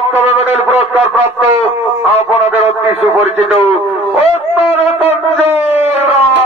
উৎসবে মেডেল পুরস্কার প্রাপ্ত আপনাদের অতি সুপরিচিত উত্তর সঞ্জয় রায়।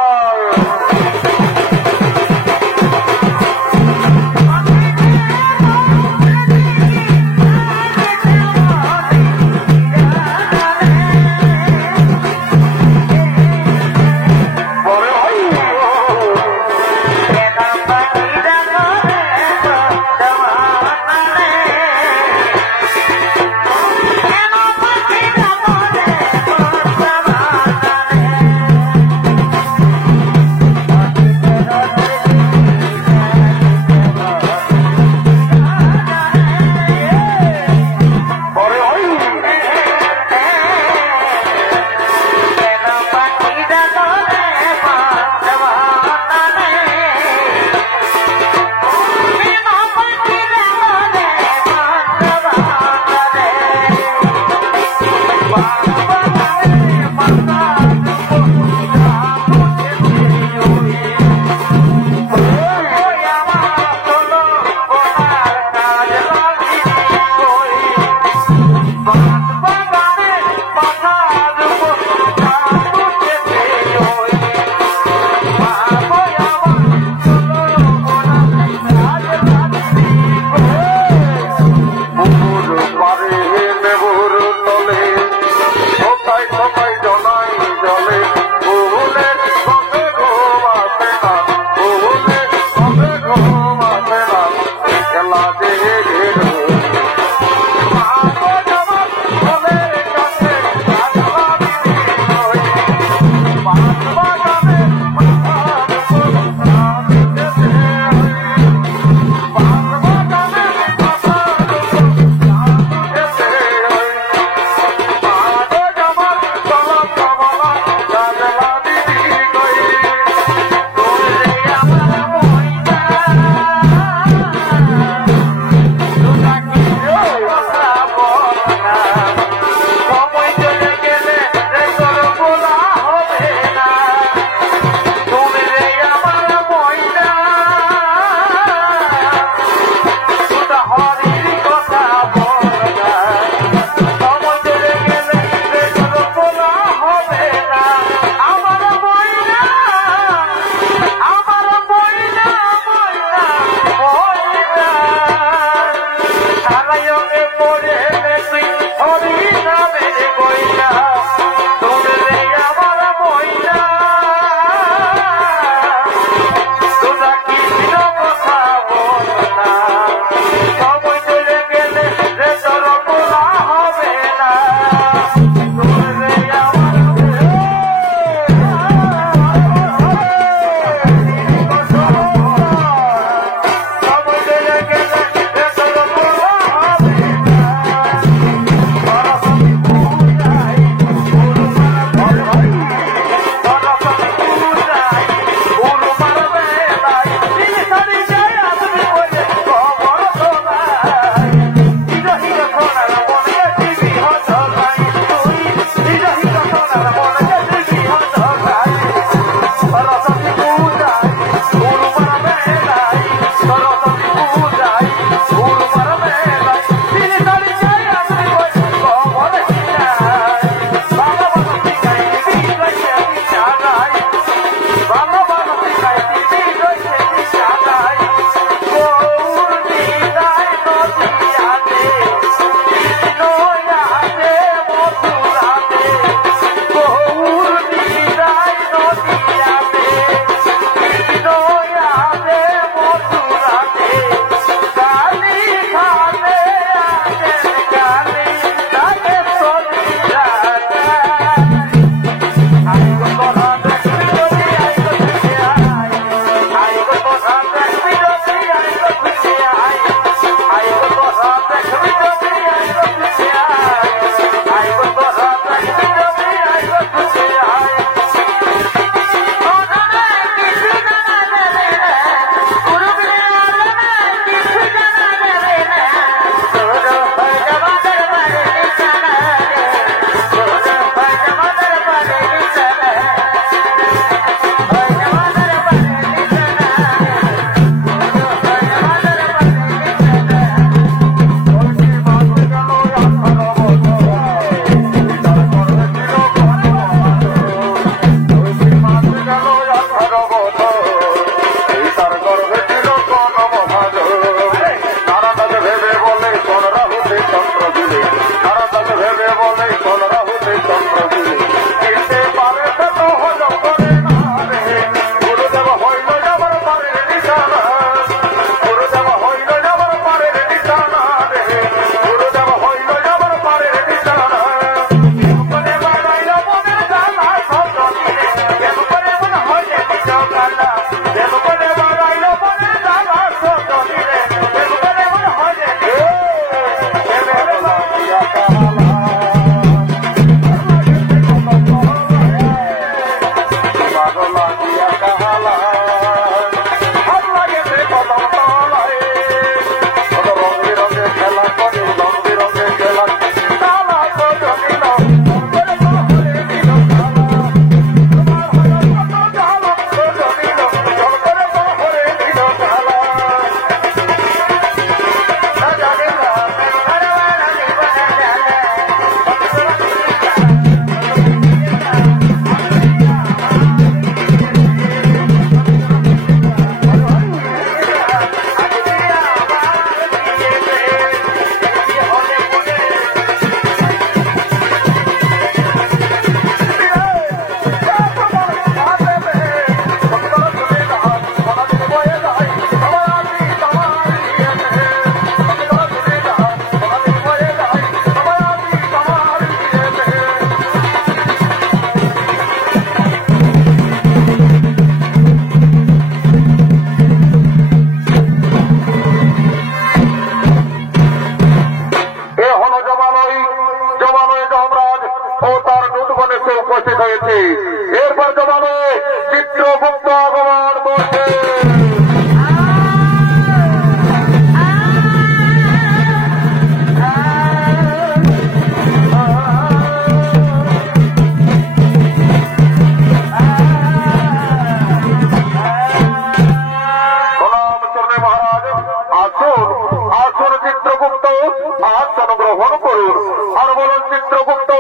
গ্রহণ করুন। আর বলুন চিত্রগুপ্ত,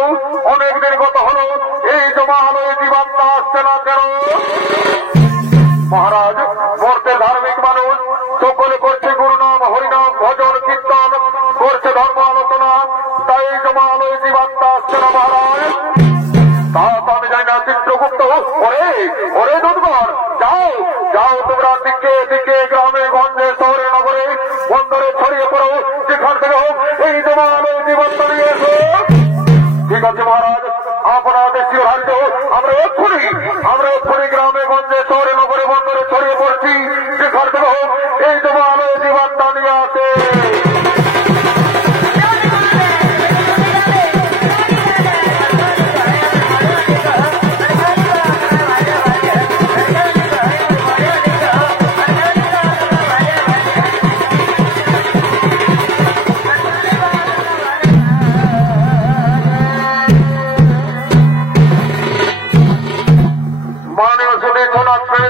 অনেকদিন গত হলো এই জমালয়ে জীবাত্মা আসছে না কেন? মহারাজ, মর্তে ধার্মিক মানুষ সকলে করছে গুরুনাম হরিনাম ভজন কীর্তন, করছে ধর্ম আলোচনা, তাই জমালয়ে জীবাত্মা আসছে না মহারাজ। তা তো আমি জানি না চিত্রগুপ্ত। ওরে ওরে দুধগণ, যাও যাও, তোমরা দিকে দিকে গ্রামে গঞ্জে শহরে নগরে বন্দরে ছড়িয়ে পড়ো, যেখান থেকে হোক এই জমালয়ে জীবাত্মা নিয়ে এসো। ঠিক আছে মহারাজ, আপনাদের চিরহারিত আমরা এক্ষুনি গ্রামে গঞ্জে শহরে নগরে বন্দরে ছড়িয়ে পড়ছি, যেখান থেকে হোক এই জমালয়ে জীবাত্মা নিয়ে আসে।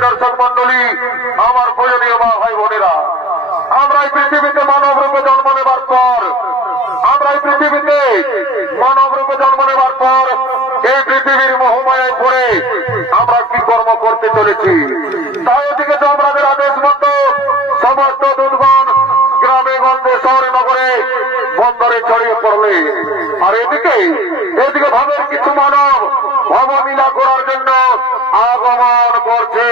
দর্শক মন্ডলী, আমার প্রয়োজনীয় মা ভাই বোনেরা, আমরা এই পৃথিবীতে মানব রূপে জন্ম নেবার পর এই পৃথিবীর মোহমায়ায় পড়ে আমরা কি কর্ম করতে চলেছি? তাই এদিকে তো আমাদের আদেশ মতো সমস্ত দুধগণ গ্রামে গঞ্জে শহরে নগরে বন্দরে ছড়িয়ে পড়লে, আর এদিকে ভাবের কিছু মানব ভবলীলা করার জন্য আগমন করছে।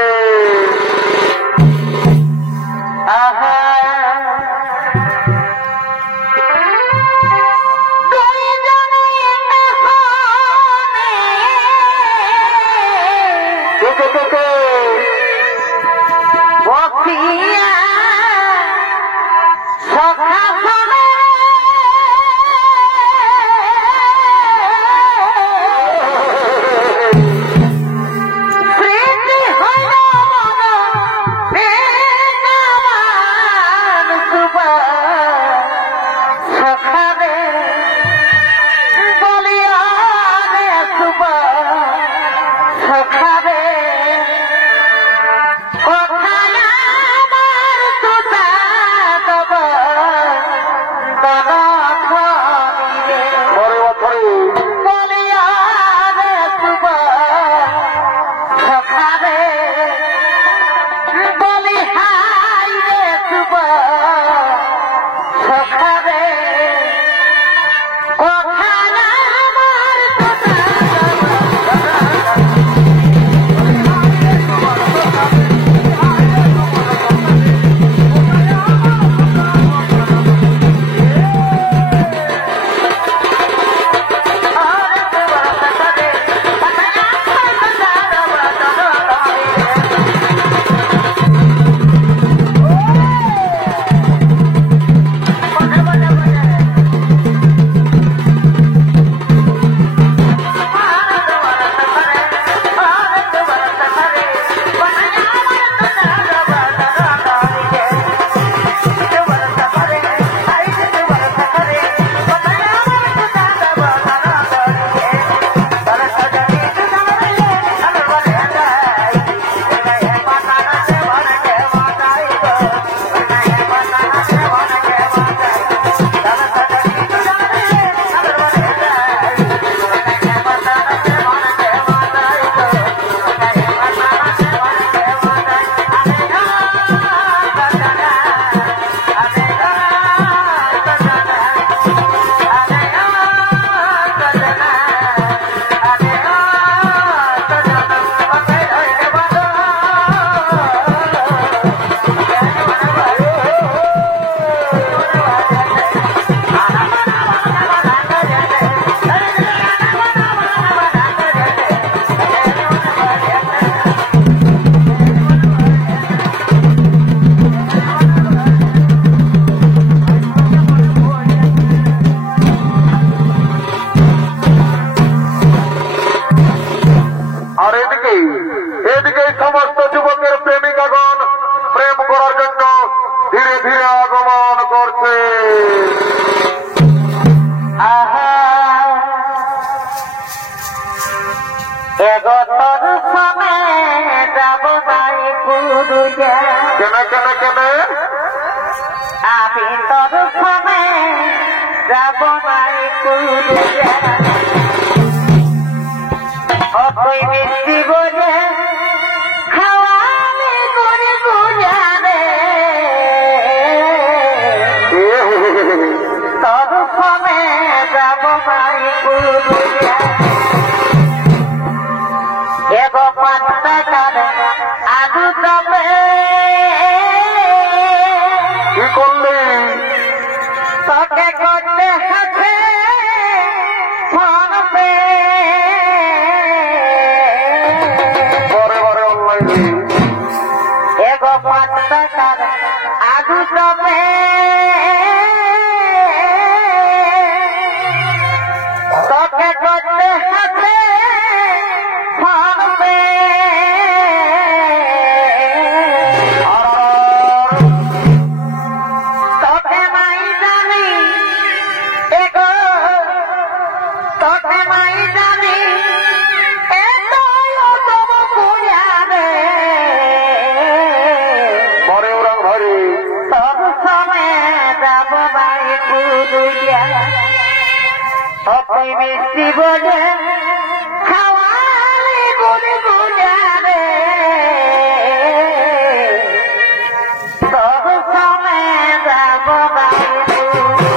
যাব নাই পুরুলিয়া অতই মিষ্টি বোঝে খাওয়ালে করে বুঝাবে তবে কমে যাব নাই পুরুলিয়া এগো 5 টাকার আলু তবে কি করলি তোকে করতে হাতে ফোনপে পরে বারে অনলাইনে এগো 5 টাকার আলু তবে তোকে করতে হাতে ফোনপে তোকে নাই জানি এগো তোকে নাই জানি এতই তব বুঝাবে পরে ওরা ঘরে তোর সময় যাব ভাই পুরুলিয়া অতই মিষ্টি বোঝে খাওয়ালে করে বুঝাবে তোর সময় যাব ভাই পুরুলিয়া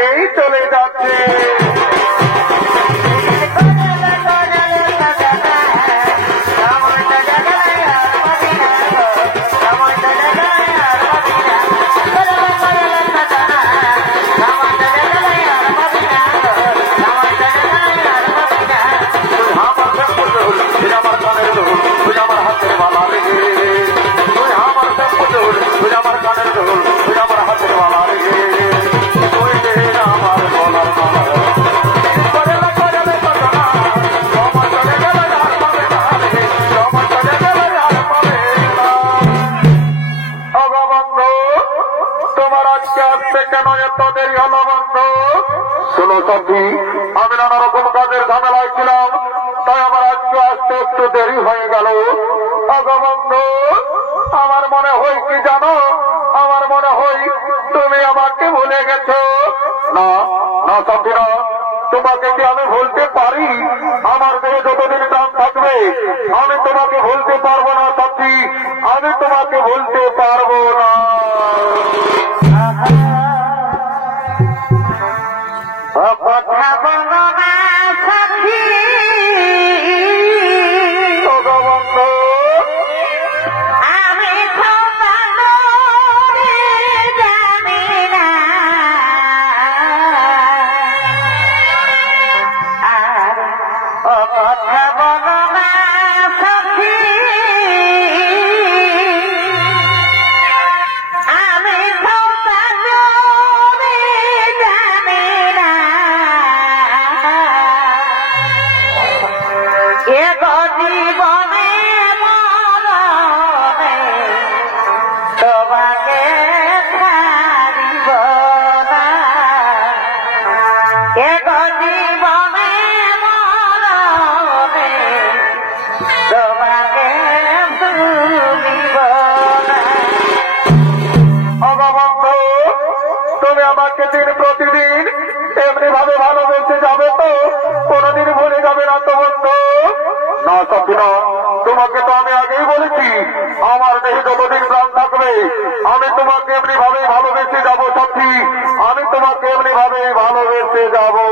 রেখেই চলে যাচ্ছে। আমি নানা রকম কাজের ঝামেলায় ছিলাম, তাই আমার আজকে আসতে একটু দেরি হয়ে গেল। বন্ধু, আমার মনে হয় কি জানো, আমার মনে হয় তুমি আমাকে ভুলে গেছো। না না সাথীরা, তোমাকে কি আমি ভুলতে পারি? আমার দেহে যতদিন দাম থাকবে আমি তোমাকে ভুলতে পারবো না সাথী, আমি তোমাকে ভুলতে পারবো না। কথা বলো না সাথী, আমি তো জানো জানি না, আর কথা বলো না সাথী, আমি তো জানো জানি না, এ জীবনে মরণে তোমাকে ছাড়িব না, এ জীবনে মরণে তোমাকে ভুলিব না। বন্ধু, তুমি আমাকে দিন প্রতিদিন এমনি ভাবে ভালোবেসে যাবে তো? কোনদিন ভুলে যাবে না তো বন্ধু? না সাথীরা, তোমাকে তো আমি আগেই বলেছি আমার দেহে যতদিন প্রাণ থাকবে আমি তোমাকে এমনি ভাবে ভালোবেসে যাবো সাথী, আমি তোমাকে এমনি ভাবে ভালোবেসে যাবো।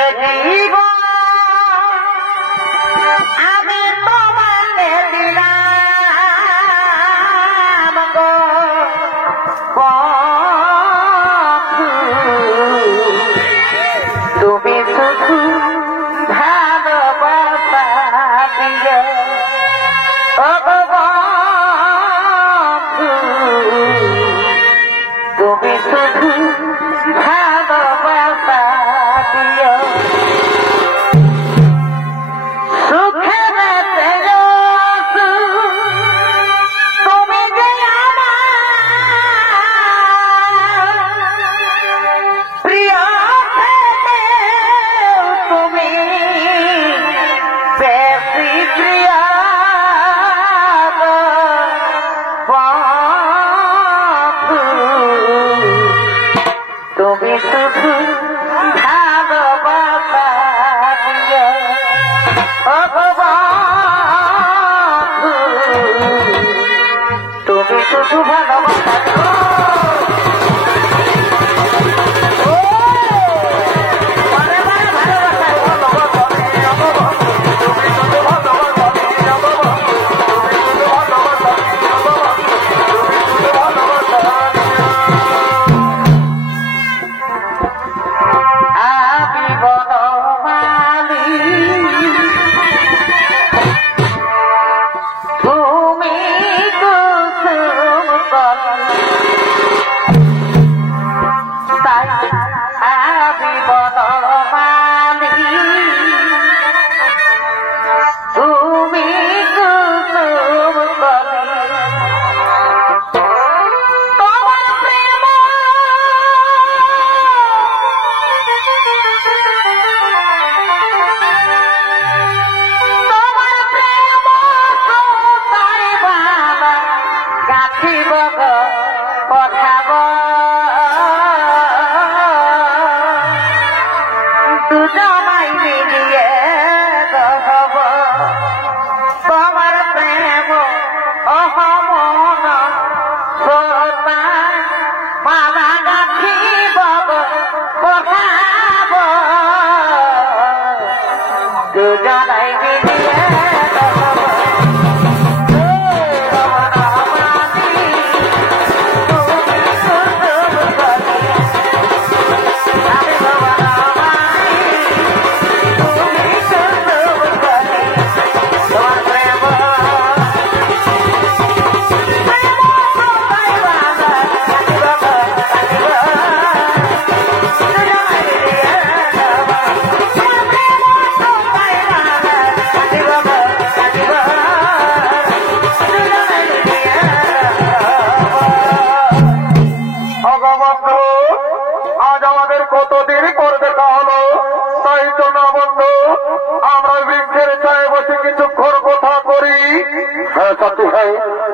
এ জীবন আমি তোমাকে দিলাম গো বন্ধু, তুমি শুধু ভালোবাসা দিও ও বন্ধু, তুমি শুধু ভালোবাসা দিও। সুখে বেঁচে তুমি যে আমার প্রিয়, তুমি বেশি প্রিয় বন্ধু, তুমি শুধু ভালোবাসা দিও ও বন্ধু, তুমি শুধু ভালোবাসা দিও।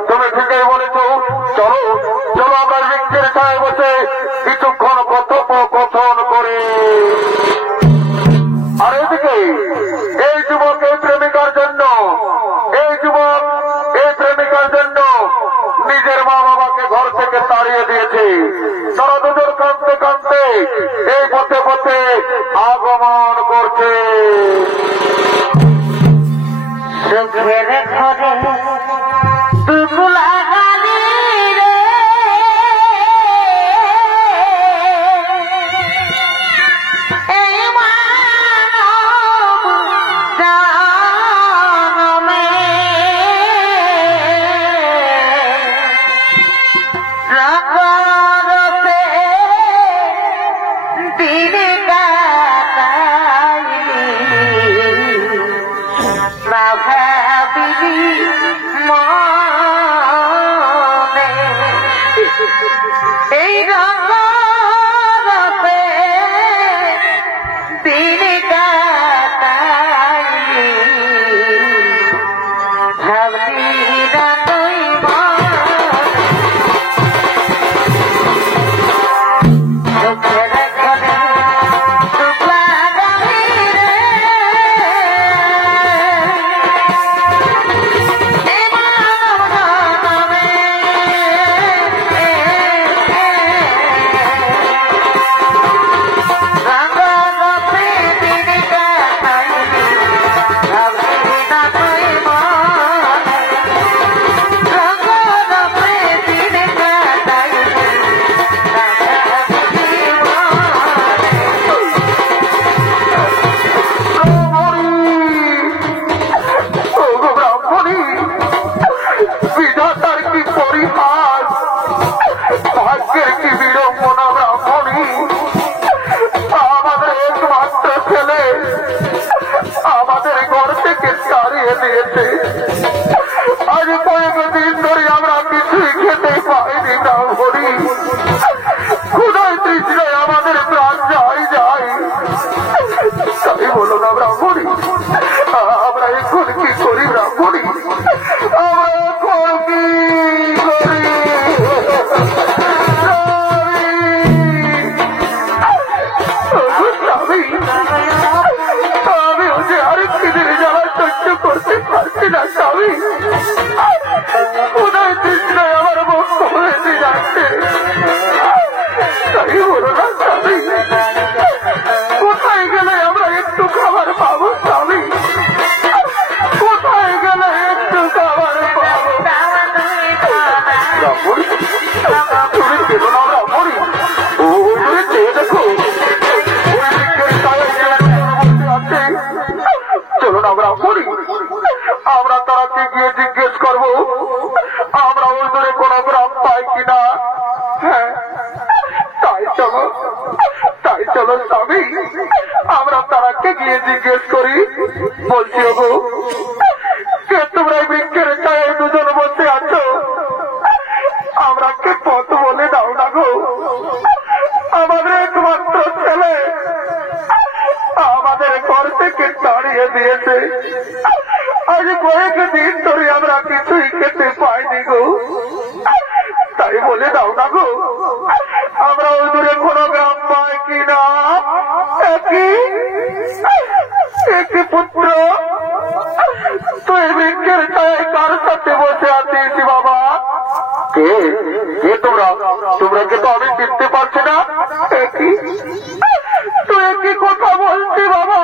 তুমি ঠিকই বলেছ। চলো চলো আমরা বৃক্ষের ছায় বসে কিছুক্ষণ কথোপকথন করি। আর এদিকে এই যুবক এই প্রেমিকার জন্য নিজের মা বাবাকে ঘর থেকে তাড়িয়ে দিয়েছে। তারা দুজন কাঁদতে কাঁদতে এই পথে পথে আগমন করছে। সুখের ঘরে দুগুলা গালি রে, এই মানব জনমে রঙরূপে দিন কাটাইলি, না ভাবিলি মনে এই রঙরূপে দিন কাটাইলি, ভাবলি না তুই সুখের ঘরে শুক্লা গালি রে, এ মানব জনমে রঙরূপে দিন কাটাইলি, ভাবলি না তুই মনে রঙরূপে দিন কাটাইলি, না ভাবিলি ব্রাহ্মণী, বিধাতার কি পরিহাস, ভাগ্যের কি বিড়ম্বনা ব্রাহ্মণী। আমাদের একমাত্র ছেলে আমাদের ঘর থেকে তাড়িয়ে দিয়েছে। আজ কয়েকদিন ধরে আমরা কিছুই খেতে পাইনি ব্রাহ্মণী। ক্ষুধায় তৃষ্ণায় আমাদের প্রাণ যায়। তাই বলো না ব্রাহ্মণী, আমরা এখন কি করি ব্রাহ্মণী, আমরা এখন কি করি? আমি ওকে আরেকটি দিনে জ্বালা সহ্য করতে পারছি না স্বামী। ক্ষুধায় তৃষ্ণায় আমার মুক্ত হয়েছে যাচ্ছে। তাই বলো না স্বামী, কোথায় গেলে আমরা একটু খাবার পাবো স্বামী? কোথায় গেলে একটু খাবার পাবো? তুমি চেনো না ব্রাহ্মণী? ও তুমি চেয়ে দেখো, চলো না ব্রাহ্মণী, আমরা তারাকে গিয়ে জিজ্ঞেস করবো আমরা ওই দূরে কোনো গ্রাম পাই কিনা। হ্যাঁ তাই চলো স্বামী, আমরা তারাকে গিয়ে জিজ্ঞেস করি। বলছি ওগো, কে তোমরা এই বৃক্ষের ছায়ায় দুজন বসে আছো? আমরা কে পথ বলে দাও না গো। আমাদের একমাত্র ছেলে আমাদের ঘর থেকে তাড়িয়ে দিয়েছে। আজ কয়েকদিন ধরে আমরা কিছুই খেতে পাইনি গো। তাই বলে দাও না গো, আমরা ওই দূরে কোনো গ্রাম পাই কিনা। একই পুত্র, তুই বৃক্ষের ছায় কার সাথে বসে আছিস বাবা? কে কে তোমরা? তোমরা কে তো আমি চিনতে পারছি না। তুই কি কথা বলছি বাবা?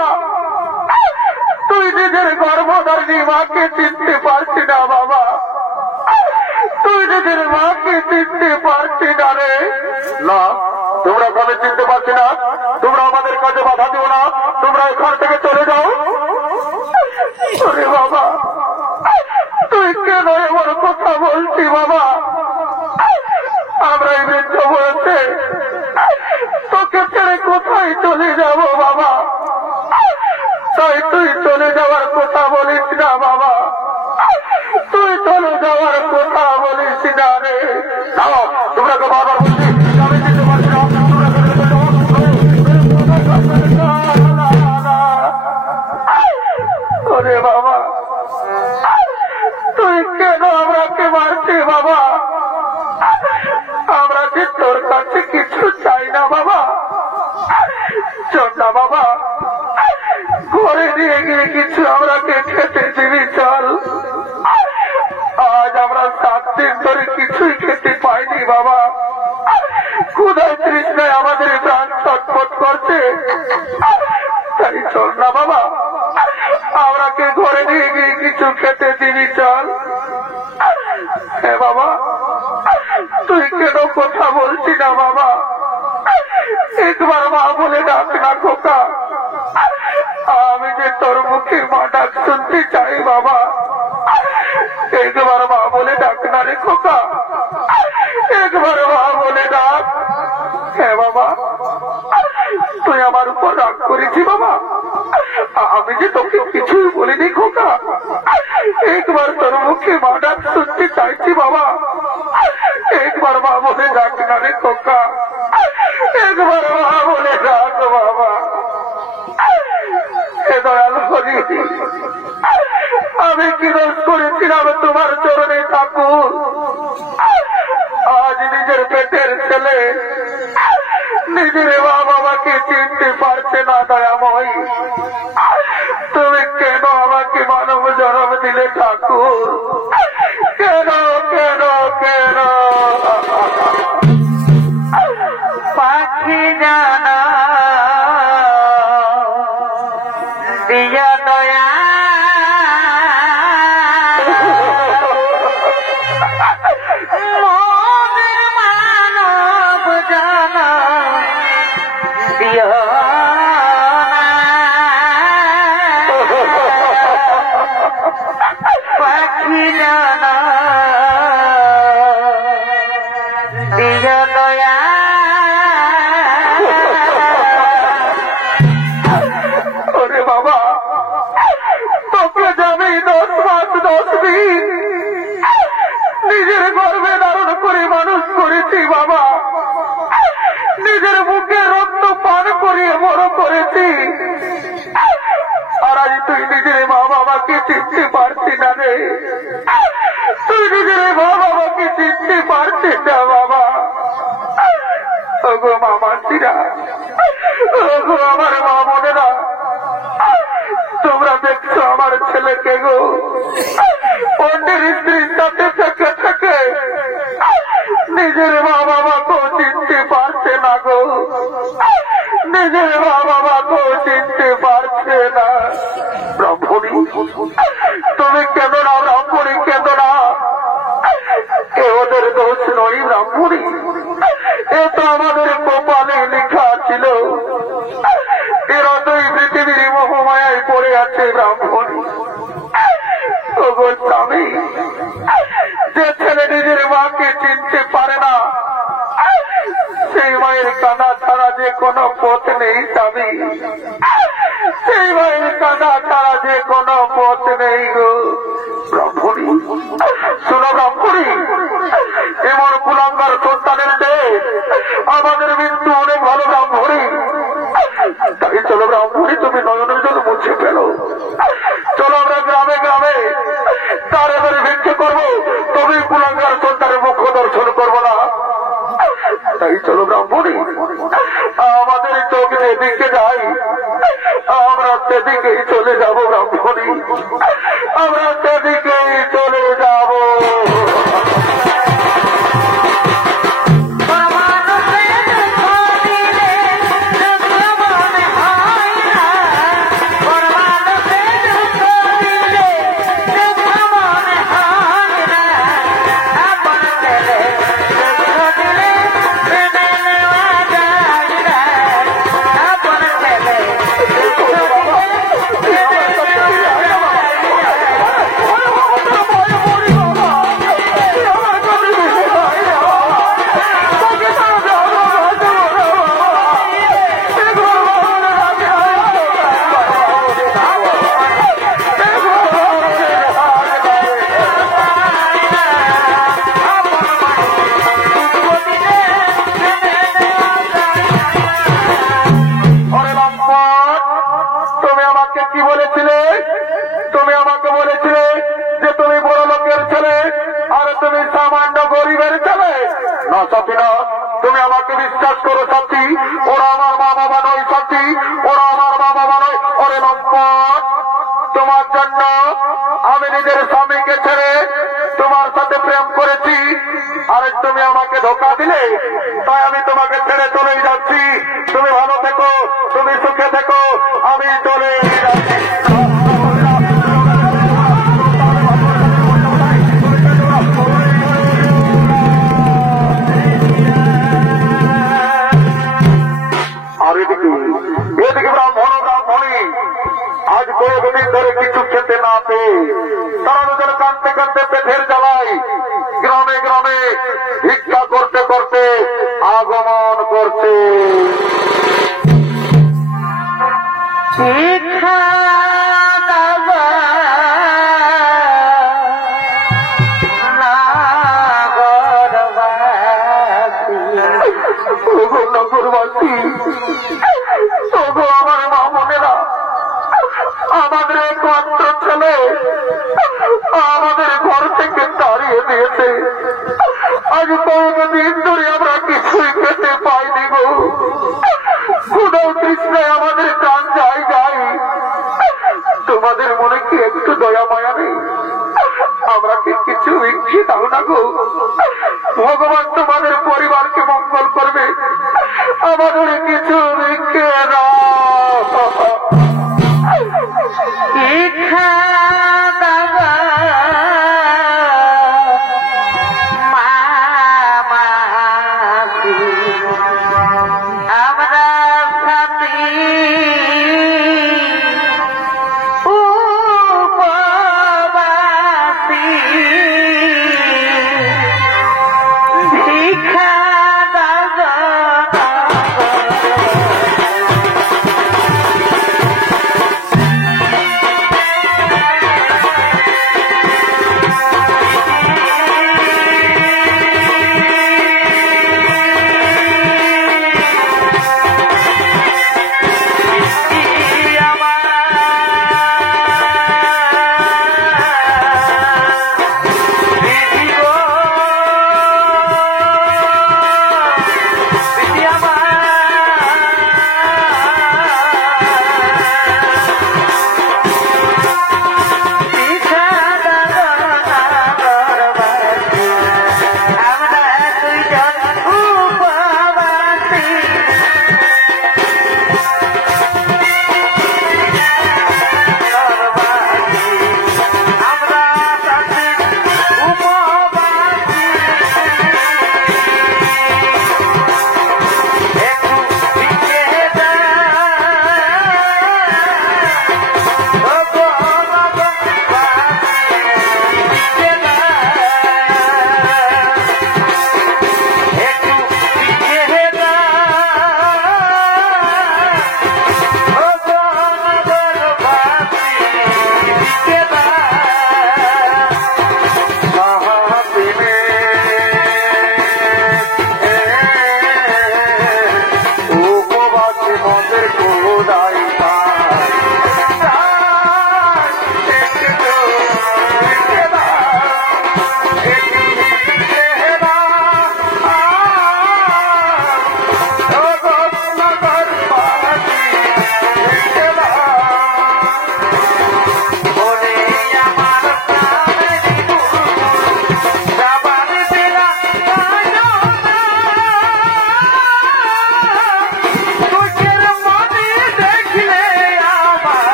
তুই নিজের গর্ভধারিণী মাকে চিনতে পারছি না বাবা? তুই নিজের মাকে চিনতে পারছি না রে? না, তোমরা আমি চিনতে পারছি না। তোমরা আমাদের কাছে বাধা দিও না, তোমরা এখান থেকে চলে যাও। আরে বাবা, তুই কেন এমন কথা বলছি বাবা? আমরা এই বৃদ্ধ বয়সে তোকে ছেড়ে কোথায় চলে যাব বাবা? তাই তুই চলে যাওয়ার কথা বলিস না বাবা, তুই চলে যাওয়ার কথা বলিস না রে। তোমরা তো বাবার বলছি আমি দিতে পারছি না, ওরে বাবা, তুই কেন আমরা কাছে কিছু চাই না বাবা। চল না বাবা, ঘরে নিয়ে গিয়ে কিছু আমরাকে খেতে দিবি চল। আজ আমরা 7 দিন ধরে কিছুই খেতে পাইনি বাবা। ক্ষুধায় তৃষ্ণায় আমাদের প্রাণ ছটফট করছে। তাই চল না বাবা, আমরাকে ঘরে নিয়ে গিয়ে কিছু খেতে দিবি চল। হ্যাঁ বাবা, তুই কেন কথা বলছি না বাবা? একবার মা বলে ডাক না খোকা। আমি যে তোর মুখে মা ডাক শুনতে চাই বাবা। একবার মা বলে ডাক না রে খোকা, একবার মা বলে ডাক। হ্যাঁ বাবা, তুই আমার উপর রাগ করেছি বাবা। আমি যে তোকে কিছুই বলিনি খোকা। একবার তোর মুখে মা ডাক শুনতে চাইছি বাবা। একবার মা বলে ডাক না রে খোকা, একবার মা বলে ডাক বাবা। হে দয়াল হরি, আমি কি দোষ করেছিলাম তোমার চরণে ঠাকুর? আজ নিজের পেটের ছেলে নিজের মা বাবাকে চিনতে পারছে না দয়াময়। তুমি কেন আমাকে মানব জন্ম দিলে ঠাকুর? কেন কেন কেন? পাখি জানা দিয়া দয়া মনের মানব জানা দিয়া পাখি জানা দিয়া দয়া। ওরে বাবা, তোকে যাবে 10 মাস 10 দিন নিজের গর্ভে ধারণ করে মানুষ করেছি বাবা। নিজের বুকে রক্ত পান করিয়ে বড় করেছি। আর আজ তুই নিজের মা বাবাকে চিনতে পারছি না রে। তুই নিজের মা বাবাকে চিনতে পারছিস না বাবা। ওগো মামাসিরা, ওগো আমার মা বোনেরা, তোমরা দেখছো আমার ছেলেকে গো অন্যের স্ত্রীর সাথে থেকে থেকে নিজের মা বাবাকেও চিনতে পারছে না গো। নিজের মা বাবাকেও চিনতে পারছে না। ব্রাহ্মণী, তুমি কেন না ব্রাহ্মণী, কেন না? এ ওদের দোষ নয় ব্রাহ্মণী, এ তো আমাদের কপালে লেখা ছিল। এরা তো এই পৃথিবীর মোহমায়ায় পড়ে আছে ব্রাহ্মণী। ওগো স্বামী, যে ছেলে নিজের মাকে চিনতে পারে না সেই মায়ের কাঁদা ছাড়া যে কোনো পথ নেই স্বামী। সেই মায়ের কাঁদা ছাড়া যে কোনো পথ নেই গো। ব্রাহ্মণী শোনো ব্রাহ্মণী, এমন কুলাঙ্গার সন্তানের দেশ আমাদের মৃত্যু অনেক ভালো ব্রাহ্মণী। তাই চলো ব্রাহ্মণী, তুমি নয়নের জল মুছে ফেলো। চলো আমরা গ্রামে গ্রামে তার এবারে ভিক্ষে করবো, তবে কুলাঙ্গার সন্তানের মুখ্য দর্শন করবো না। তাই চলো ব্রাহ্মণী, আমাদের চোখ যেদিকে যাই আমরা সেদিকেই চলে যাব ব্রাহ্মণী, আমরা সেদিকেই চলে যাব। বিশ্বাস করো সাথী, ওরা আমার মা বাবা নয় সাথী, ওরা আমার মা বাবা নয়। ওরে লম্পট, তোমার জন্য আমি নিজের স্বামীকে ছেড়ে তোমার সাথে প্রেম করেছি, আর তুমি আমাকে ধোকা দিলে, তাই আমি তোমাকে ছেড়ে চলে যাচ্ছি। তুমি ভালো থেকো, তুমি সুখে থেকো, আমি চলে যাচ্ছি। আর এদিকে ব্রাহ্মণী আজ কয়েকদিন ধরে কিছু খেতে না পেয়ে তারা দুজন কাঁদতে কাঁদতে পেটের জ্বালায় গ্রামে গ্রামে ভিক্ষা করতে করতে আগমন করছে। আমার মা বোনেরা, আমাদের একমাত্র ছেলে আমাদের ঘর থেকে তাড়িয়ে দিয়েছে। আজ কয়েকদিন ধরে আমরা কিছুই খেতে পাইনি গো। ক্ষুধা তৃষ্ণায় আমাদের প্রাণ যায় যায়। তোমাদের মনে কি একটু দয়া মায়া নেই? আমরা কি কিছু ভিক্ষে দাও না গো? ভগবান তোমাদের পরিবারকে মঙ্গল করবে, আমাদের কিছু ভিক্ষে দাও।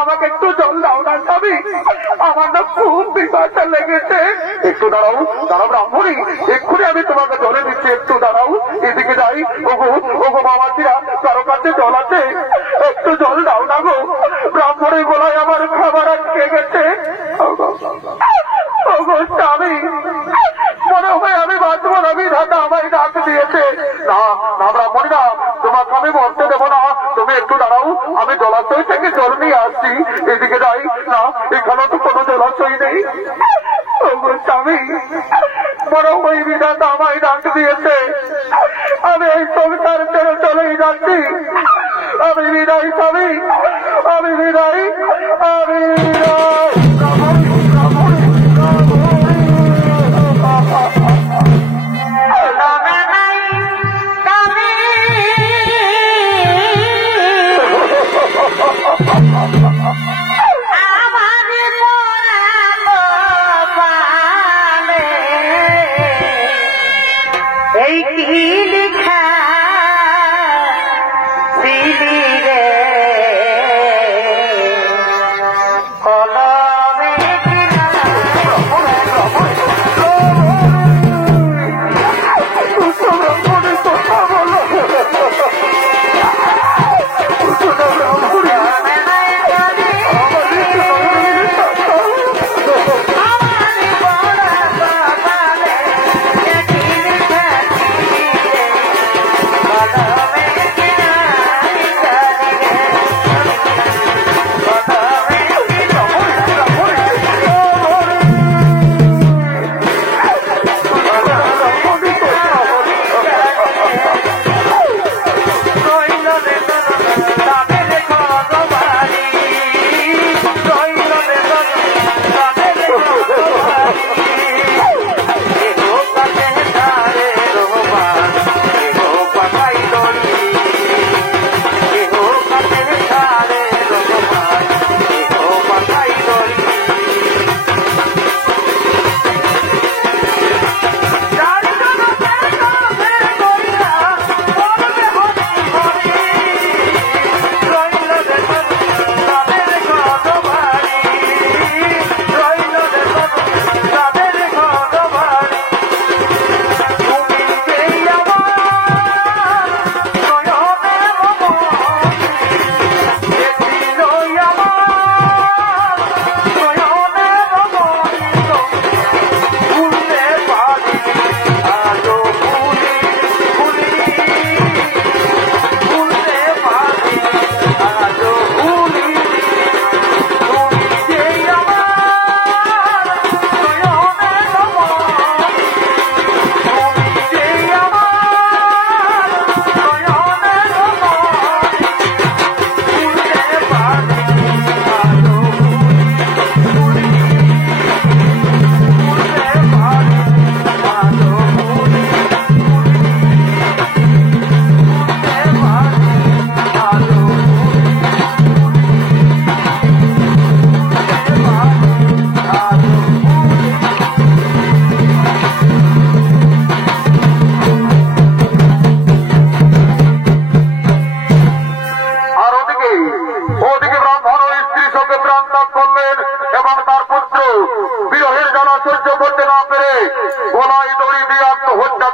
আমাকে একটু জল দাও না স্বামী, আমার না খুব বিপদটা লেগেছে। একটু দাঁড়াও দাঁড়াও ব্রাহ্মণী, এক্ষুনি আমি তোমাকে জলে দিচ্ছি, একটু দাঁড়াও। এদিকে যাই। ওগো ওগো মামাজিরা, কারো কাছে জল আছে? একটু জল দাও না গো। ব্রাহ্মণী বলায় আমার খাবার আটকে গেছে। ওগো স্বামী, মনে হয় আমি বাঁচবো না, বিধাতা আমায় ডাক দিয়েছে। না না ব্রাহ্মণী না, তোমাকে আমি মরতে দেবো না। তুমি একটু দাঁড়াও, আমি জলাশয় থেকে জল নিয়ে আসছি। এদিকে যাই। না, এখানেও তো কোনো জলাশয় নেই। ওগো স্বামী, মনে হয় বিধাতা আমায় ডাক দিয়েছে। আমি এই সংসার ছেড়ে চলেই যাচ্ছি। আমি বিদায় স্বামী, আমি বিদায়, আমি বিদায়। এই কি লিখা দিলি রে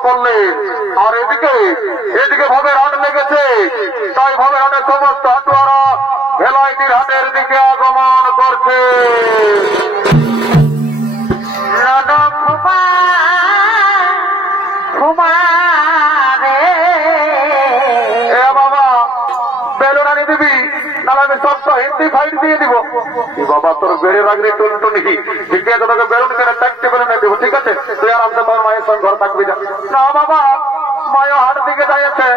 কলমে আর এদিকে এদিকে ভবের হাট লেগেছে। তাই ভবের হাটের সমস্ত হাটুয়ারা ভেলাইটির হাটের দিকে আগমন করছে। বাবা বেলুন আনি দিবি, নাহলে আমি সব হিন্দি ফাইট দিয়ে দিব। বাবা তোর বেড়ে রাখলে টুনটুনি, ঠিক আছে, তোকে বেলুন কেন চারটে বেলুন দিব, ঠিক আছে? তুই আরামসে তোর মায়ের সঙ্গে ঘর থাকবি না। না বাবা, মায়ের হাট দিকে যাইছে,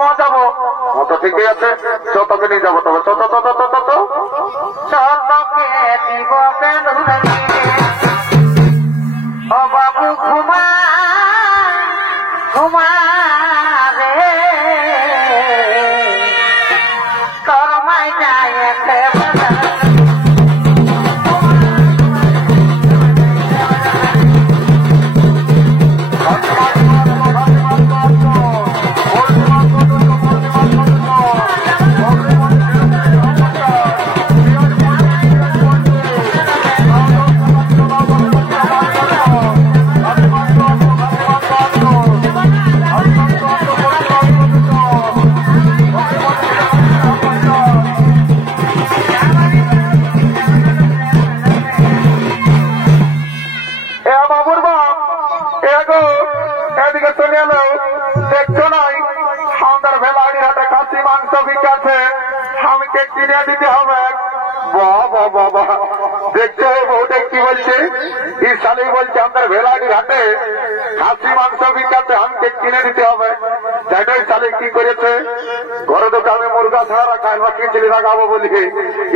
মা যাবো। তো ঠিকই আছে, তোকে নিয়ে যাবো। তবে ছোট ছোট ছোট ছোট চলকে দিব বেলুন ও বাবু ঘুমা ঘুমা রে তোর মাই যায় দেখতে বউটাই কি বলছে, এই শালি বলছে আমাদের ভেলাডি ঘাটে খাসি মাংস বিকাতে আমাকে কিনে দিতে হবে। সেটাই শালি কি করেছে, ঘরে দোকানে মুরগা ছাড়া রাখায় বা খিচড়ি লাগাবো বলি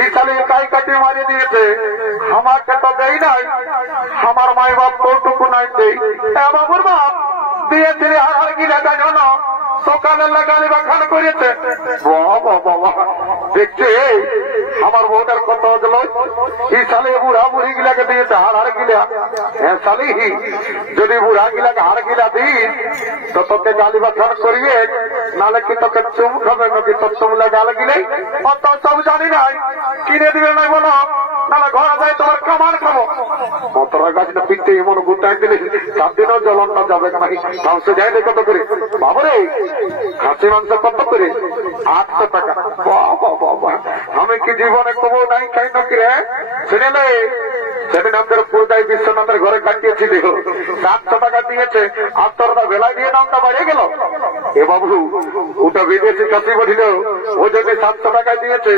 এই শালি কাই কাটি মারিয়ে দিয়েছে। আমাকে তো দেই নাই, আমার মাই বাপ কৌটুকু নাই দেই। বাবুর বাপ দিয়েছে আর কি দেখা জানো, সকালে লাগালে বাখান করেছে। বাবা দেখছে আমার বউটার কত গেল, এই শালি বুড়া বুড়ি গিলাকে দিয়েছে হাড় গিলা। হ্যাঁ শালি, যদি বুড়া গিলাকে হাড় গিলা দিস তো তোকে গালি বাখান করিয়ে, নালে কি তোকে চুম খাবে নাকি তোর চুমলা গাল গিলেই অত সব জানি নাই, কিনে দিবে নাই বলো, নাহলে ঘরে যাই তোমার কামান খাবো। মতরা গাছটা পিঠে এমন গুটাই দিলে 7 দিনও জ্বলন না যাবে না। মাংস যাই কত করে বাবরে, খাসি মাংস কত করে 800 টাকা। বাবা আমি কি জীবনে কবো নাই খাই নাকি রে। শুনে সেদিন আমাদের পুরোটাই বিশ্বনাথের ঘরে কাটিয়েছি, দেখো 700 টাকা দিয়েছে, আর তোর বেলায় দিয়ে দামটা বাড়িয়ে গেল। এ বাবু ওটা বিদেশি কাশি বলিল, ও যদি 700 টাকা দিয়েছে,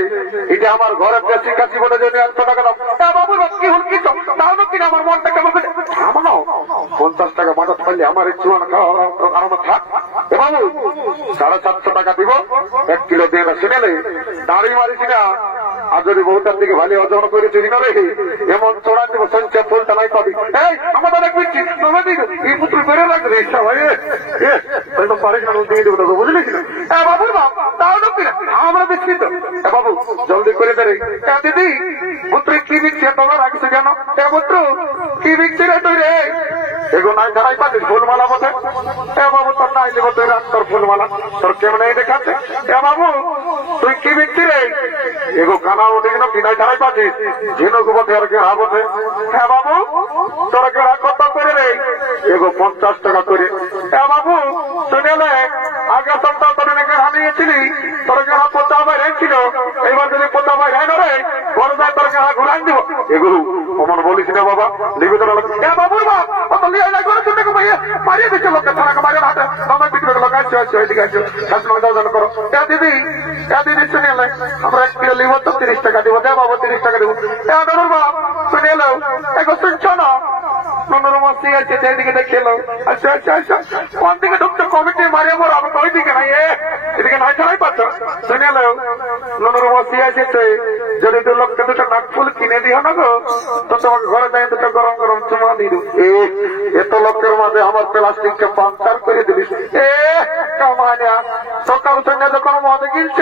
এটা আমার ঘরে দেশি কাশি বলে যদি 800 টাকা দাম। বাবু কি হল কি তাও কিনা আমার মনটা কেমন করে আমার 50 টাকা মাথাত পারলে আমার চুয়ান খাওয়া আমার থাক। এ বাবু 750 টাকা দিব, 1 কিলো দিয়ে না। শুনেলে দাঁড়ি মারিস না, আর যদি বউটার দিকে ভালো ওজন করেছি না রে, এমন চড়া দিব সঞ্চয় ফুলটা নাই পাবি। এই আমাদের দেখবি এই পুত্র বেড়ে লাগবে সবাই পারিস না দিয়ে দেবো তোকে, বুঝলি কিনা। বাবুর বাপ তাও কিনা আমরা দেখছি তো। বাবু জলদি করে দে রে। দিদি পুত্র কি বিকছে তোমার রাখছে কেন? পুত্র কি বিকছে রে তুই রে? এগো নাই ধরাই পাচ্ছিস ফুলমালা বটে। বাবু তোর নাই দেবো তুই রাখ তোর ফুলমালা, তোর কেমন এই দেখাচ্ছে। বাবু তুই কি বিকছি রে? এগো কানা উঠে গেল কি নাই ধরাই পাচ্ছিস ঝিনুক বটে আর কেড়া বটে। হ্যাঁ বাবু তোর কেড়া কত করে রে? এগো 50 টাকা করে। বাবু শুনে আগে সপ্তাহ তোর কেড়া নিয়েছিলি, তোর কেড়া পোতা বাইরে ছিল, এবার যদি পোতা বাইরে রে ঘরে যায় তোর কেড়া ঘুরাই দিব। এগুলো অমন বলিস না বাবা, দিবি তোর বাবুর বাপ অত লিয়ে যায় করে শুনে মারিয়ে দিচ্ছে লোককে, থানাকে মারিয়ে হাতে তোমার পিঠে লোক আসছে আসছে এদিকে আসছে শাসন করো। দিদি দিদি শুনে আমরা 1 কিলো লিব তো 30 টাকা দিব। দে বাবু 30 টাকা দিব। ধরুন বাপ শুনে এলো এখন শুনছো না, নন্দর মস্তি আছে যেদিকে দেখেলো। আচ্ছা আচ্ছা আচ্ছা কোন দিকে ঢুকছো কমিটি মারিয়ে মর আমি ওই দিকে নাই, এদিকে নাই ছাড়াই পাচ্ছ। শুনে এলো নন্দর মস্তি আছে, যদি 2 লক্ষ 2টা নাকফুল কিনে দিও না গো, তো তোমাকে ঘরে যাই 2টা গরম গরম চুমা দিয়ে দেবো। এত লোকের মাঝে আমার প্লাস্টিককে পাঞ্চার করে দিলিস। সকাল সন্ধ্যা যখন মদে কিনছ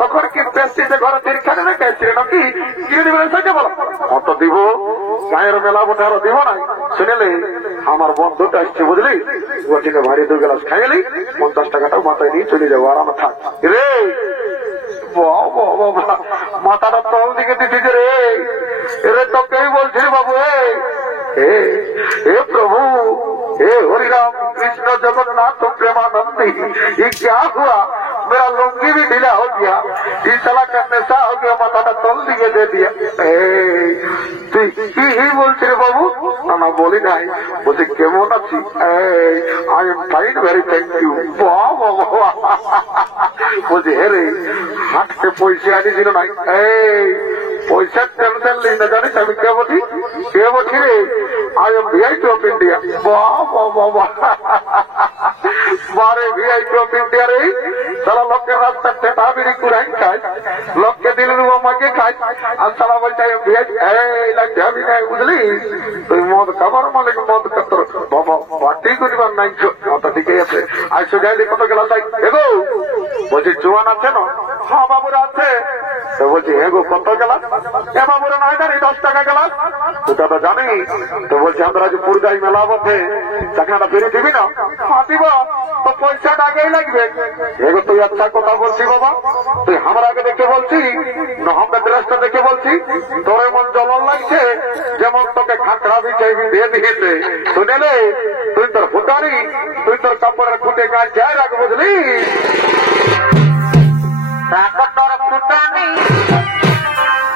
তখন কি পেস্টিতে ঘরে তিরখানে রেখেছিল নাকি কিনে দিবেন সেটা বলো। অত দিব গায়ের মেলা বটে আরো দিব নাই। শুনেলে আমার বন্ধুটা আসছে বুঝলি, ওটিকে ভারী 2 গ্লাস খাইলি 50 টাকাটাও মাথায় নিয়ে চলে যাবো, আরাম থাক রে। মাথাটা তল দিকে দিতে রে, এরে তোকেই বলছি বাবু। हे प्रभु हे हरिराम कृष्ण जगन्नाथ प्रेमानंदी, ये क्या हुआ? मेरा लुंगी भी ढीला हो गया, इस साला का नशा हो गया, माथा तल दिए दे दिया। তুই কি বলছিস বাবু? না বলি নাই, বলছি কেমন আছি? I am fine, very thank you. বলছি হে রে হাটতে পয়সা আনিছিল নাই? পয়সার টেনশন নেই না, জানিস আমি কে বলি? কে বলছি রে? I am VIP of India. বারে ভিআইপি অফ ইন্ডিয়া রে, সারা লোকের রাস্তা টেটা বিড়ি কুড়াই খায়, লোককে দিলেন আমাকে খায়, আর সারা বলছে আই এম ভিআইপি। লাগছে আমি নাই বুঝলি, তুই মদ খাবার মালিক মদ তোর বাবা পার্টি করিবার নাই। তো ঠিকই আছে, আজ সোজাইলি কত গেলাস? এগো বলছি জোয়ান আছে না? হ্যাঁ বাবুরা আছে। তো বলছি এগো কত গেলাস? এ বাবুরা নাই জানি 10 টাকা গেলাস। তুই তো জানি। তো বলছি আমরা যে পুরগাই মেলা বসে চাকরিটা ফিরে দিবি না? হ্যাঁ দিব। তো পয়সাটা আগেই লাগবে। এগো তুই আচ্ছা কথা বলছি বাবা, তুই আমার আগে দেখে বলছি না আমরা ড্রেসটা দেখে বলছি? তোর এমন জ্বলন লাগছে যেমন তোকে খাঁকড়া বিছাইবি দিয়ে দিয়েছে। শুনেলে তুই তোর ফুটারি, তুই তোর কাপড়ের ফুটে গাছ যায় রাখ বুঝলি। তোর ফুটানি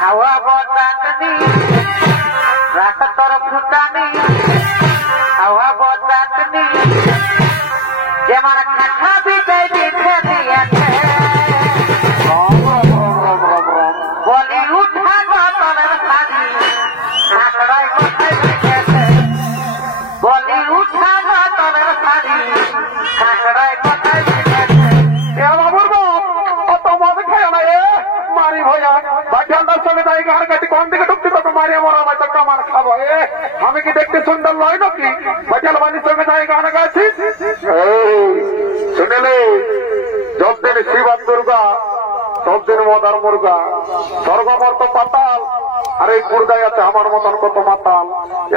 হাওয়া বতানি, রাখ তোর ফুটানি হাওয়া বতানি, যেমন খাখা বিতে দিতে দিয়েছে বলি উঠা গতরের শাড়ি গান কাটি কোন দিকে ঢুকছি তোকে মারিয়ে মরা আমার তোকে আমার খাবো আমি কি দেখতে সুন্দর নয় নাকি বাজাল বালির সঙ্গে যাই গান গাইছিস শুনেলে যতদিন শিব আর দুর্গা ততদিন মদার মুর্গা স্বর্গমর্ত পাতাল আর এই পুরদায় আছে আমার মতন কত মাতাল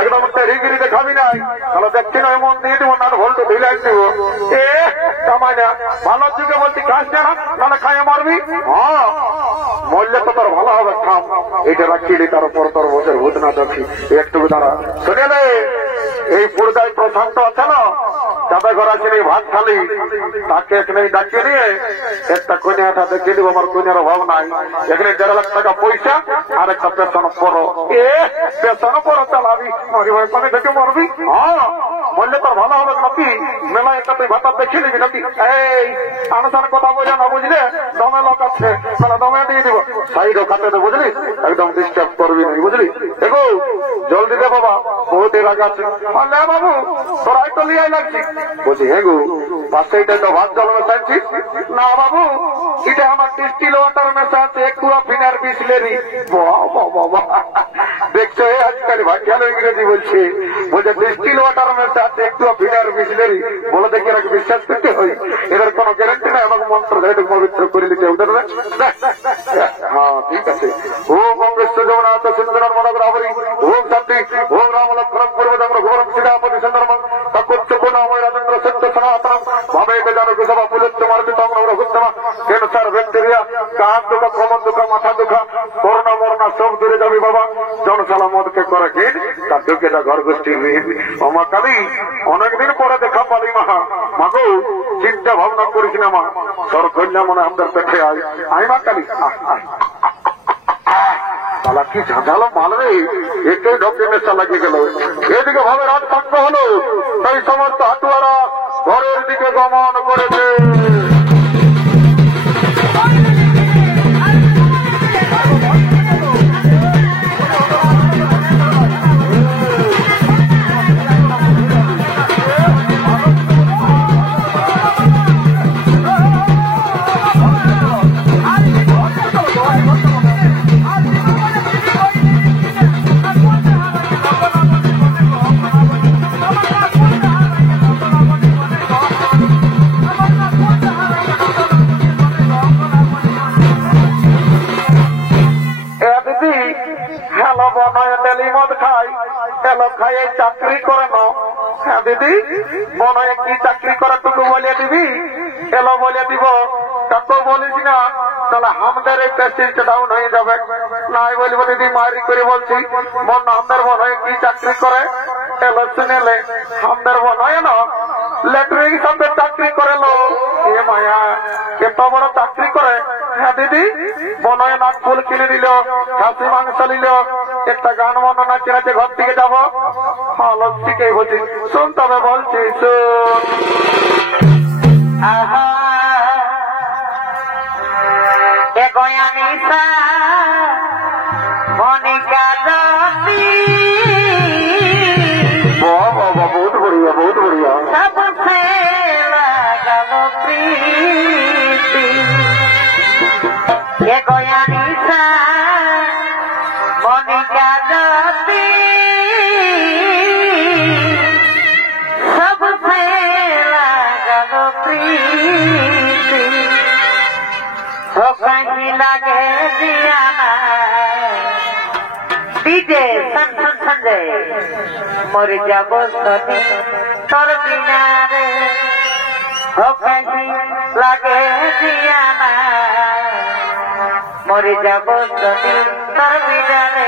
একদম টেরিগিরি দেখাবি নাই তাহলে দেখছি না এমন দিয়ে দিব না ভোল্টু ঢিলাই দিব কামাই না ভালো যুগে বলছি খাস না তাহলে খাইয়ে মারবি হ্যাঁ মরলে তো তোর ভালো হবে খাম এইটা রাখিলি তার উপর তোর বছর ভূত না দেখি একটু দাঁড়া শুনে নে এই পুরদায় প্রশান্ত আছে না যাদের ঘর আছে ভাত খালি তাকে এখানে ডাকিয়ে নিয়ে একটা কন্যাটা দেখিয়ে দিব আমার কন্যার অভাব নাই এখানে 1.5 লাখ টাকা পয়সা আর একটা পেছন পড়ো পেছন পড়ো চালাবি মরি ভাই পানি থেকে মরবি হ্যাঁ বললে তোর ভালো হবে নাকি মেলা একটা তুই ভাতা দেখে নিবি নাকি এই আনুষ্ঠান কথা বলে না বুঝলে দমে লোক আছে তাহলে দমে দিয়ে দিব সাইডও খাতে দে বুঝলি একদম ডিস্টার্ব করবি না বুঝলি দেখো জলদি দে বাবা বহুত এর আগে আছে বললে বাবু তোরাই তো লিয়াই লাগছি বলছি হ্যাঁ গো পাশে এটাই তো ভাত জল মেশাচ্ছি না বাবু এটা আমার ডিস্টিল ওয়াটার মেশা আছে একটু ফিনার বিসলেরি বাবা দেখছো আজকাল ভাগ্যাল ইংরেজি বলছে বলছে ডিস্টিল ওয়াটার মেশা আছে একটু ফিনার বিসলেরি বলে দেখি এরা বিশ্বাস করতে হয় এদের কোন গ্যারান্টি নাই আমাকে মন্ত্র ধরে পবিত্র করে দিতে ওদের হ্যাঁ ঠিক আছে ওম অঙ্গেশ জগন্নাথ সুন্দর মনোগ্রাহী ওম শান্তি ওম রাম লক্ষ্মণ পূর্বজন্ম ঘোরম সীতাপতি সুন্দরম তকচ্চ গুণময় রাজেন্দ্র সত্য সনাতন ভাবে জানো কি সভা পুলত্য মার্জিত রঘুত্তমা ক্যান্সার ব্যাকটেরিয়া কাঁধ দুঃখ কমর দুঃখ মাথা দুঃখ করোনা মরনা সব দূরে যাবি বাবা জনসালা মদকে করে কিন তার দুঃখেটা ঘর গোষ্ঠীর আমা কালি অনেকদিন পরে দেখা পালি মাহা মাগো চিন্তা ভাবনা করিস না মা তোর কন্যা মনে আমাদের পেটে আয় আই মা কালি তালা কি ঝাঁঝালো মাল রে এটাই ঢোকে নেশা লাগিয়ে গেল এদিকে ভাবে রাত পাক্য হলো তাই সমস্ত হাটুয়ারা ঘরের দিকে গমন করেছে খাইয়ে চাকরি করে না হ্যাঁ দিদি মনে হয় কি চাকরি করে তোকে বলিয়ে দিবি এলো বলিয়ে দিব তাকে বলিস না তাহলে আমাদের এই পেশেন্ট ডাউন হয়ে যাবে নাই বলবো দিদি মারি করে বলছি মন আমাদের মনে হয় কি চাকরি করে এলো শুনেলে আমাদের মনে হয় না লেটরিং সাথে চাকরি করে লো এ মায়া এত বড় চাকরি করে হ্যাঁ দিদি মনে হয় নাক ফুল কিনে দিল খাসি মাংস নিল একটা গান মনে নাচে নাচে ঘর থেকে যাবো ভালো ঠিকই বলছি শুন তবে বলছি শুন মনিকা बहुत बढ़िया बहुत बढ़िया सबसे लागल प्रीति ये गया निशा मनिका ज्योति सबसे लागल प्रीति हो कहीं लगे दिया डीजे संजय मर যাব সনে তোর বিনারে ও কাহি লাগে জিয়ানা মর যাব সনে তোর বিনারে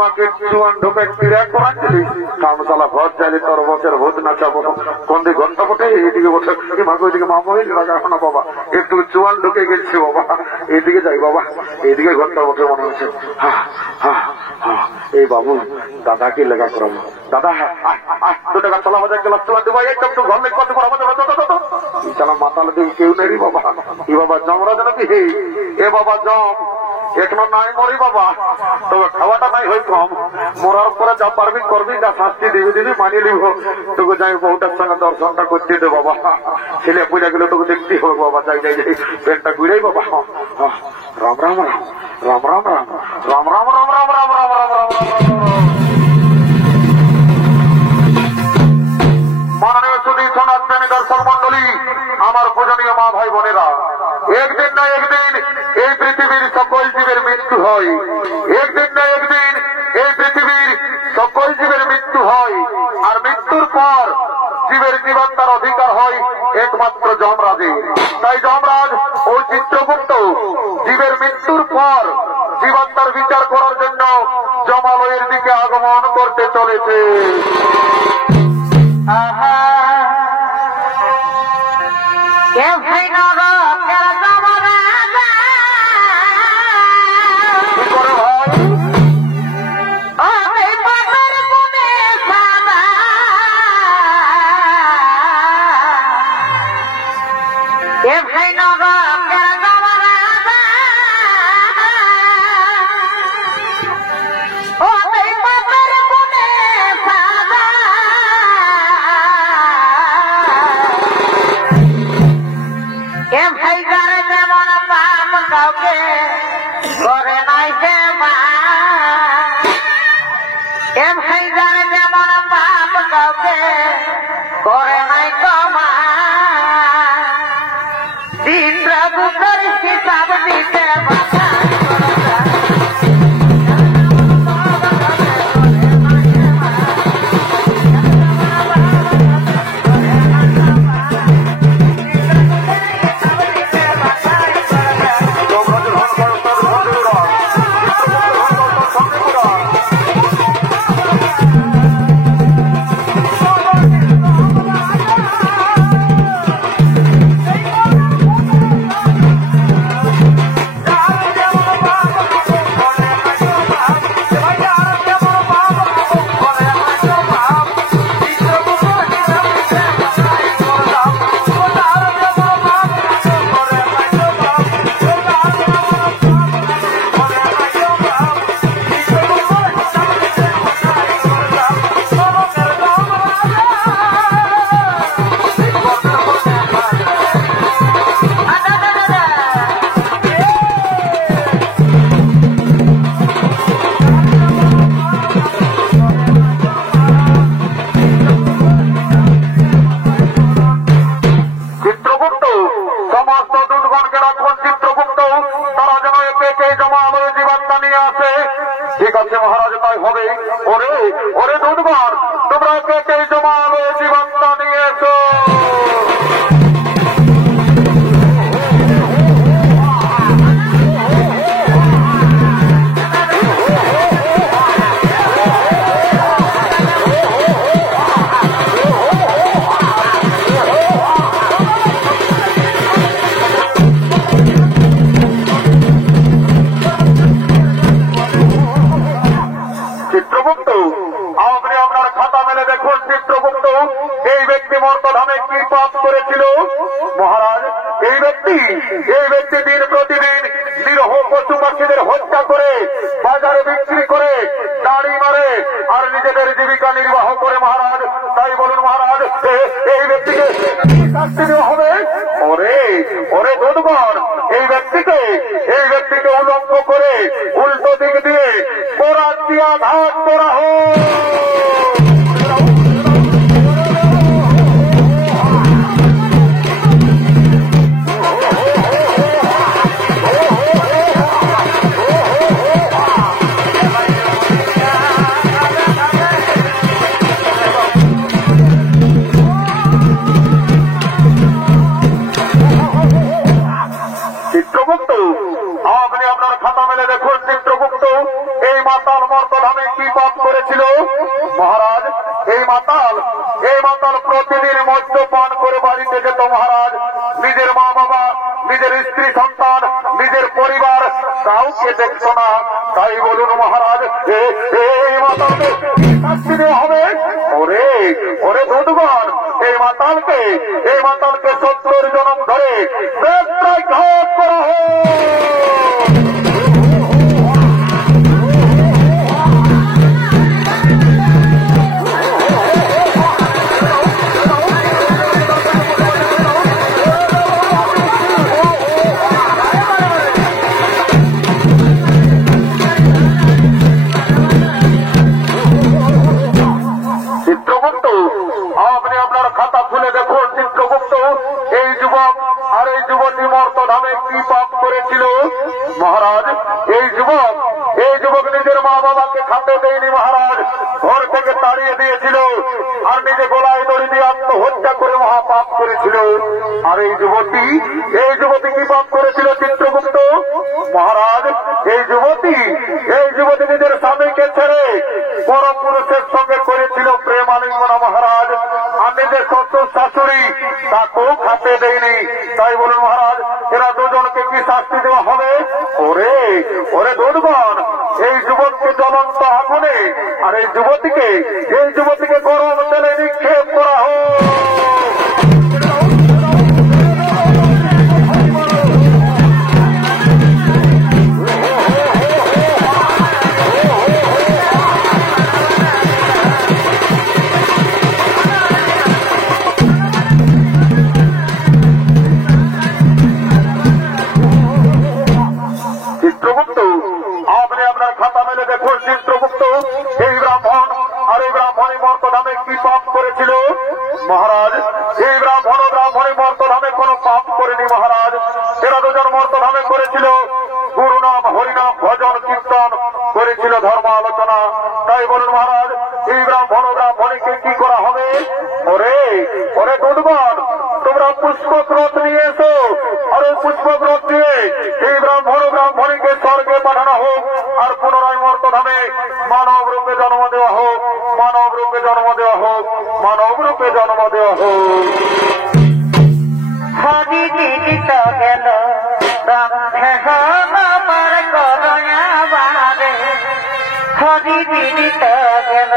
আমাকে চুয়ান ঢোকে ক্রিয়া করাচ্ছিলি কামশালা ঘর চাইলে তোর বছর ভূত নাচাবো কোন দিকে ঘন্টা বটে এইদিকে বসে মাকে ওইদিকে মামা হয়ে রাখা না বাবা একটু চুয়ান ঢুকে গেছি বাবা এইদিকে যাই বাবা এইদিকে ঘন্টা বটে মনে হচ্ছে এই বাবু দাদাকে লেখা করাবো দাদা 2 টাকা চলা বাজার গেলাস চলা দেবো একদম তো ঘর লেখ করতে পারবো চালা মাতালে দিবি কেউ নেই বাবা ই বাবা জমরা যেন কি এ বাবা জম এখনো নাই মরি বাবা তবে খাওয়াটা নাই হয় কম মরার পরে যা পারবি করবি যা শাস্তি দিবি মানিয়ে নিব তোকে যাই বউটার সঙ্গে দর্শনটা করতে দে বাবা ছেলে পূজা গেলে তোকে দেখতেই হবে বাবা যাই যাই যাই পেনটা ঘুরেই বাবা রাম রাম রাম রাম রাম রাম রাম রাম রাম রাম রাম রাম রাম রাম মাননীয় সুধী সনাতনী দর্শক মন্ডলী আমার পূজনীয় মা ভাই বোনেরা একদিন না একদিন এই পৃথিবীর সকল জীবের মৃত্যু হয় একদিন না একদিন এই পৃথিবীর সকল জীবের মৃত্যু হয় আর মৃত্যুর পর জীবের জীবাত্মার অধিকার হয় একমাত্র যমরাজের তাই যমরাজ ও চিত্রগুপ্ত জীবের মৃত্যুর পর জীবাত্মার বিচার করার জন্য যমালয়ের দিকে আগমন করতে চলেছে ঠিক আছে মহারাজ তাই হবে ওরে ওরে দুধগণ তোমরা কেটে জমালো জীবনটা নিয়ে এসো মর্তধামে কি পাপ করেছিল মহারাজ? এই ব্যক্তি দিন প্রতিদিন নিরহ পশু পাখিদের হত্যা করে বাজারে বিক্রি করে দাড়ি মারে আর নিজেদের জীবিকা নির্বাহ করে মহারাজ। তাই বলুন মহারাজ এই ব্যক্তিকে শাস্তি দেওয়া হবে? ওরে ওরে দুধগণ এই ব্যক্তিকে উলঙ্গ করে উল্টো দিক দিয়ে কোরাত দিয়া ঘাট করা হোক। আপনি আপনার খাতা মেলে দেখুন চিত্রগুপ্ত এই মাতাল মর্তধামে বাড়িতে যেত মহারাজ, নিজের মা বাবা, নিজের স্ত্রী সন্তান, নিজের পরিবার কাউকে দেখত না। তাই বলুন মহারাজ, এই মাতালকে শাস্তি দেওয়া হবে। ওরে ওরে দুধগণ, এই মাতালকে 70 জনম ধরে প্রায় ঘাত করা হোক। চিত্রগুপ্ত, আপনি আপনার খাতা খুলে দেখুন। চিত্রগুপ্ত, এই যুবক আর এই যুবতী মর্তধামে কি পাপ করেছিল মহারাজ? এই যুবক নিজের মা বাবাকে খাতে দেয়নি মহারাজ, ঘর থেকে তাড়িয়ে দিয়েছিল আর নিজে গলায় দড়ি দিয়ে আত্মহত্যা করে মহাপাপ করেছিল। আর এই যুবতী কি পাপ করেছিল চিত্রগুপ্ত মহারাজ? এই যুবতী নিজের স্বামীকে ছেড়ে বড় পুরুষের সঙ্গে করেছিল প্রেমালিঙ্গন মহারাজ, আর নিজের শ্বশুর শাশুড়ি তাকেও খাতে দেয়নি। তাই বলুন মহারাজ, এরা দুজনকে কি শাস্তি দেওয়া হবে? ওরে দুধগণ, এই যুবককে জ্বলন্ত আগুনে আর এই যুবতীকে গরম তেলে নিক্ষেপ করা হোক। চিত্রগুপ্ত, আপনি আপনার খাতা মেলে দেখুন। চিত্রগুপ্ত, এই ব্রাহ্মণ আর এই ব্রাহ্মণী মর্তধামে কি পাপ করেছিল মহারাজ? এই ব্রাহ্মণী মর্তধামে কোনো পাপ করেনি মহারাজ। এরা দুজন মর্তধামে করেছিল গুরুনাম হরিনাম ভজন কীর্তন, করেছিল ধর্ম আলোচনা। তাই বলুন মহারাজ, এই ব্রাহ্মণীকে কি করা হবে? ওরে দুধগণ, তোমরা পুষ্পক্রোধ নিয়ে এসো, আর ওই পুষ্পক্রোধ দিয়ে এই ব্রাহ্মণীকে স্বর্গে পাঠানো হোক, আর পুনরায় মর্তধামে মানব রূপে জন্ম দেওয়া হোক। হরি দিদিত গেল আমার করয়া বারে, হরি দিদিত গেল